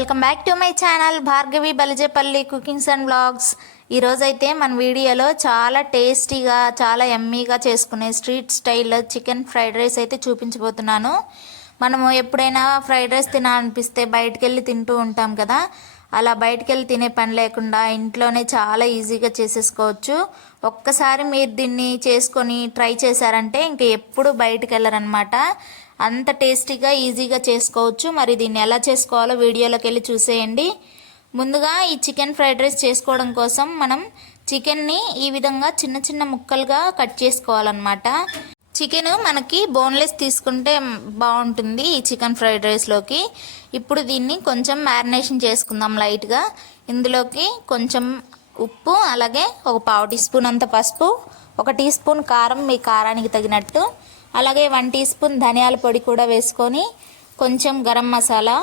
Welcome back to my channel Bhargavi Balijepalli cookings and blogs. ఈరోజైతే మన వీడియోలో చాలా టేస్టీగా చాలా ఎమ్మీగా చేసుకునే street style chicken fried rice అయితే చూపించబోతున్నాను. మనము ఎప్పుడైనా ఫ్రైడ్ రైస్ తినాలనిపిస్తే బయటకు వెళ్ళి తింటూ ఉంటాం కదా. అలా బయటికి వెళ్ళి తినే పని లేకుండా ఇంట్లోనే చాలా ఈజీగా చేసేసుకోవచ్చు. ఒక్కసారి మీరు దీన్ని చేసుకొని ట్రై చేశారంటే ఇంకా ఎప్పుడు బయటికి వెళ్ళరనమాట అంత టేస్టీగా ఈజీగా చేసుకోవచ్చు. మరి దీన్ని ఎలా చేసుకోవాలో వీడియోలోకి వెళ్ళి చూసేయండి. ముందుగా ఈ చికెన్ ఫ్రైడ్ రైస్ చేసుకోవడం కోసం మనం చికెన్ని ఈ విధంగా చిన్న చిన్న ముక్కలుగా కట్ చేసుకోవాలన్నమాట. చికెన్ మనకి బోన్లెస్ తీసుకుంటే బాగుంటుంది ఈ చికెన్ ఫ్రైడ్ రైస్లోకి. ఇప్పుడు దీన్ని కొంచెం మ్యారినేషన్ చేసుకుందాం లైట్గా. ఇందులోకి కొంచెం ఉప్పు అలాగే ఒక పావు టీ స్పూన్ అంత పసుపు ఒక టీ స్పూన్ కారం మీ కారానికి తగినట్టు అలాగే వన్ టీ స్పూన్ ధనియాల పొడి కూడా వేసుకొని కొంచెం గరం మసాలా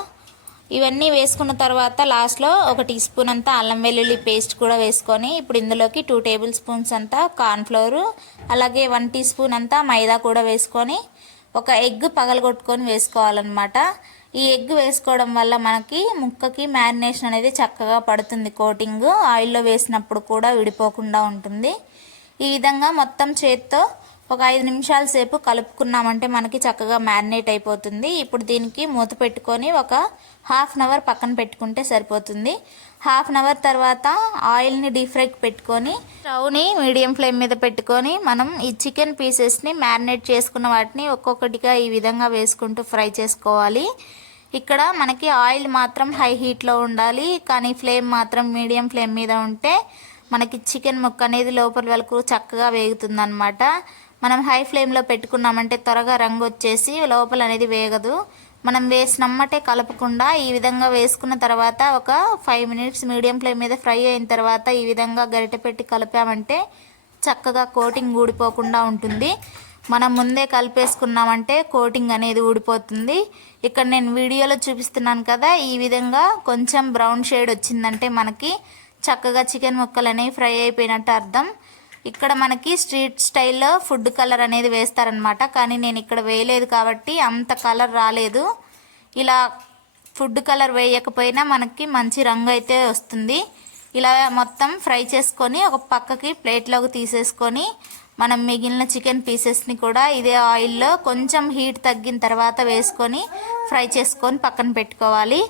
ఇవన్నీ వేసుకున్న తర్వాత లాస్ట్లో ఒక టీ స్పూన్ అంతా అల్లం వెల్లుల్లి పేస్ట్ కూడా వేసుకొని ఇప్పుడు ఇందులోకి టూ టేబుల్ స్పూన్స్ అంతా కార్న్ఫ్లోరు అలాగే వన్ టీ స్పూన్ అంతా మైదా కూడా వేసుకొని ఒక ఎగ్ పగలగొట్టుకొని వేసుకోవాలన్నమాట. ఈ ఎగ్ వేసుకోవడం వల్ల మనకి ముక్కకి మ్యారినేషన్ అనేది చక్కగా పడుతుంది. కోటింగ్ ఆయిల్లో వేసినప్పుడు కూడా విడిపోకుండా ఉంటుంది. ఈ విధంగా మొత్తం చేత్తో ఒక ఐదు నిమిషాల సేపు కలుపుకున్నామంటే మనకి చక్కగా మ్యారినేట్ అయిపోతుంది. ఇప్పుడు దీనికి మూత పెట్టుకొని ఒక హాఫ్ అన్ అవర్ పక్కన పెట్టుకుంటే సరిపోతుంది. హాఫ్ అన్ అవర్ తర్వాత ఆయిల్ని డీప్ ఫ్రైకి పెట్టుకొని స్టవ్ని మీడియం ఫ్లేమ్ మీద పెట్టుకొని మనం ఈ చికెన్ పీసెస్ని మ్యారినేట్ చేసుకున్న వాటిని ఒక్కొక్కటిగా ఈ విధంగా వేసుకుంటూ ఫ్రై చేసుకోవాలి. ఇక్కడ మనకి ఆయిల్ మాత్రం హై హీట్లో ఉండాలి కానీ ఫ్లేమ్ మాత్రం మీడియం ఫ్లేమ్ మీద ఉంటే మనకి చికెన్ ముక్క అనేది లోపల వరకు చక్కగా వేగుతుంది మనం హై ఫ్లేమ్లో పెట్టుకున్నామంటే త్వరగా రంగు వచ్చేసి లోపల అనేది వేగదు. మనం వేసినమ్మటే కలపకుండా ఈ విధంగా వేసుకున్న తర్వాత ఒక ఫైవ్ మినిట్స్ మీడియం ఫ్లేమ్ మీద ఫ్రై అయిన తర్వాత ఈ విధంగా గరిటె పెట్టి కలిపామంటే చక్కగా కోటింగ్ ఊడిపోకుండా ఉంటుంది. మనం ముందే కలిపేసుకున్నామంటే కోటింగ్ అనేది ఊడిపోతుంది. ఇక్కడ నేను వీడియోలో చూపిస్తున్నాను కదా ఈ విధంగా కొంచెం బ్రౌన్ షేడ్ వచ్చిందంటే మనకి చక్కగా చికెన్ ముక్కలు అనేవి ఫ్రై అయిపోయినట్టు అర్థం. ఇక్కడ మనకి స్ట్రీట్ స్టైల్లో ఫుడ్ కలర్ అనేది వేస్తారనమాట కానీ నేను ఇక్కడ వేయలేదు కాబట్టి అంత కలర్ రాలేదు. ఇలా ఫుడ్ కలర్ వేయకపోయినా మనకి మంచి రంగు అయితే వస్తుంది. ఇలా మొత్తం ఫ్రై చేసుకొని ఒక పక్కకి ప్లేట్లోకి తీసేసుకొని మనం మిగిలిన చికెన్ పీసెస్ని కూడా ఇదే ఆయిల్లో కొంచెం హీట్ తగ్గిన తర్వాత వేసుకొని ఫ్రై చేసుకొని పక్కన పెట్టుకోవాలి.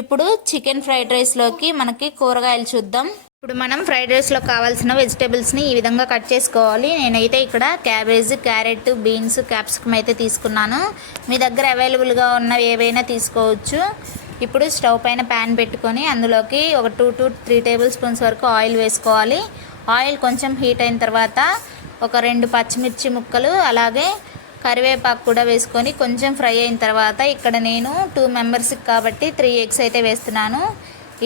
ఇప్పుడు చికెన్ ఫ్రైడ్ రైస్లోకి మనకి కూరగాయలు చూద్దాం. ఇప్పుడు మనం ఫ్రైడ్ రైస్లో కావాల్సిన వెజిటేబుల్స్ని ఈ విధంగా కట్ చేసుకోవాలి. నేనైతే ఇక్కడ క్యాబేజ్ క్యారెట్ బీన్స్ క్యాప్సికమ్ అయితే తీసుకున్నాను. మీ దగ్గర అవైలబుల్గా ఉన్నవి ఏవైనా తీసుకోవచ్చు. ఇప్పుడు స్టవ్ పైన ప్యాన్ పెట్టుకొని అందులోకి ఒక two to three tablespoons వరకు ఆయిల్ వేసుకోవాలి. ఆయిల్ కొంచెం హీట్ అయిన తర్వాత ఒక రెండు పచ్చిమిర్చి ముక్కలు అలాగే కరివేపాకు కూడా వేసుకొని కొంచెం ఫ్రై అయిన తర్వాత ఇక్కడ నేను టూ మెంబర్స్కి కాబట్టి త్రీ ఎగ్స్ అయితే వేస్తున్నాను.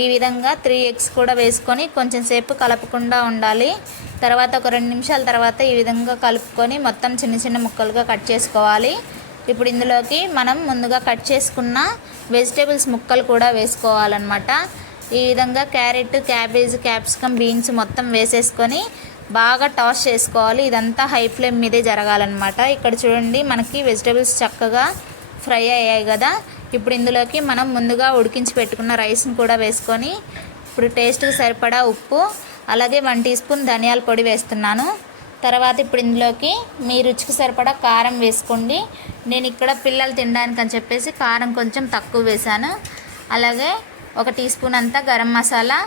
ఈ విధంగా త్రీ ఎగ్స్ కూడా వేసుకొని కొంచెం సేపు కలపకుండా ఉండాలి. తర్వాత ఒక రెండు నిమిషాల తర్వాత ఈ విధంగా కలుపుకొని మొత్తం చిన్న చిన్న ముక్కలుగా కట్ చేసుకోవాలి. ఇప్పుడు ఇందులోకి మనం ముందుగా కట్ చేసుకున్న వెజిటేబుల్స్ ముక్కలు కూడా వేసుకోవాలన్నమాట. ఈ విధంగా క్యారెట్ క్యాబేజ్ క్యాప్సికమ్ బీన్స్ మొత్తం వేసేసుకొని బాగా టాస్ చేసుకోవాలి. ఇదంతా హై ఫ్లేమ్ మీదే జరగాలన్నమాట. ఇక్కడ చూడండి మనకి వెజిటేబుల్స్ చక్కగా ఫ్రై అయ్యాయి కదా. ఇప్పుడు ఇందులోకి మనం ముందుగా ఉడికించి పెట్టుకున్న రైస్ని కూడా వేసుకొని ఇప్పుడు టేస్ట్కి సరిపడా ఉప్పు అలాగే వన్ టీ స్పూన్ ధనియాల పొడి వేస్తున్నాను. తర్వాత ఇప్పుడు ఇందులోకి మీ రుచికి సరిపడా కారం వేసుకోండి. నేను ఇక్కడ పిల్లలు తినడానికి అని చెప్పేసి కారం కొంచెం తక్కువ వేశాను. అలాగే ఒక టీ స్పూన్ అంతా గరం మసాలా.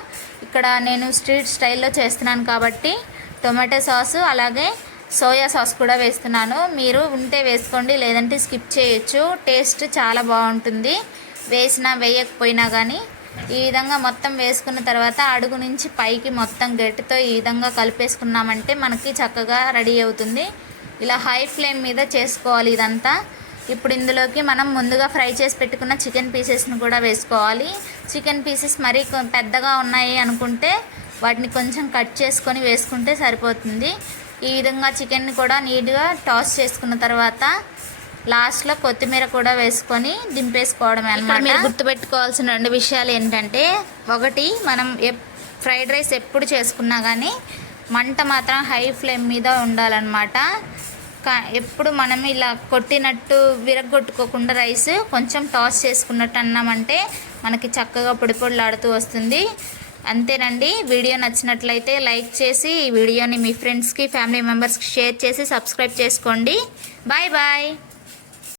ఇక్కడ నేను స్ట్రీట్ స్టైల్లో చేస్తున్నాను కాబట్టి టొమాటో సాసు అలాగే సోయా సాస్ కూడా వేస్తున్నాను. మీరు ఉంటే వేసుకోండి లేదంటే స్కిప్ చేయొచ్చు. టేస్ట్ చాలా బాగుంటుంది. వేసినా వేయకపోయినా కానీ ఈ విధంగా మొత్తం వేసుకున్న తర్వాత అడుగు నుంచి పైకి మొత్తం గట్టితో ఈ విధంగా కలిపేసుకున్నామంటే మనకి చక్కగా రెడీ అవుతుంది. ఇలా హై ఫ్లేమ్ మీద చేసుకోవాలి ఇదంతా. ఇప్పుడు ఇందులోకి మనం ముందుగా ఫ్రై చేసి పెట్టుకున్న చికెన్ పీసెస్ని కూడా వేసుకోవాలి. చికెన్ పీసెస్ మరీ పెద్దగా ఉన్నాయి అనుకుంటే వాటిని కొంచెం కట్ చేసుకొని వేసుకుంటే సరిపోతుంది. ఈ విధంగా చికెన్ని కూడా నీట్గా టాస్ చేసుకున్న తర్వాత లాస్ట్లో కొత్తిమీర కూడా వేసుకొని దింపేసుకోవడం అనమాట మీరు గుర్తుపెట్టుకోవాల్సిన రెండు విషయాలు ఏంటంటే ఒకటి మనం ఫ్రైడ్ రైస్ ఎప్పుడు చేసుకున్నా కానీ మంట మాత్రం హై ఫ్లేమ్ మీద ఉండాలన్నమాట. కా- ఎప్పుడు మనం ఇలా కొట్టినట్టు విరగొట్టుకోకుండా రైస్ కొంచెం టాస్ చేసుకున్నట్టు అన్నామంటే మనకి చక్కగా పొడి పొడిలాడుతూ వస్తుంది. అంతేనండి. వీడియో నచ్చినట్లయితే లైక్ చేసి ఈ వీడియోని మీ ఫ్రెండ్స్కి ఫ్యామిలీ మెంబర్స్కి షేర్ చేసి సబ్స్క్రైబ్ చేసుకోండి. Bye bye.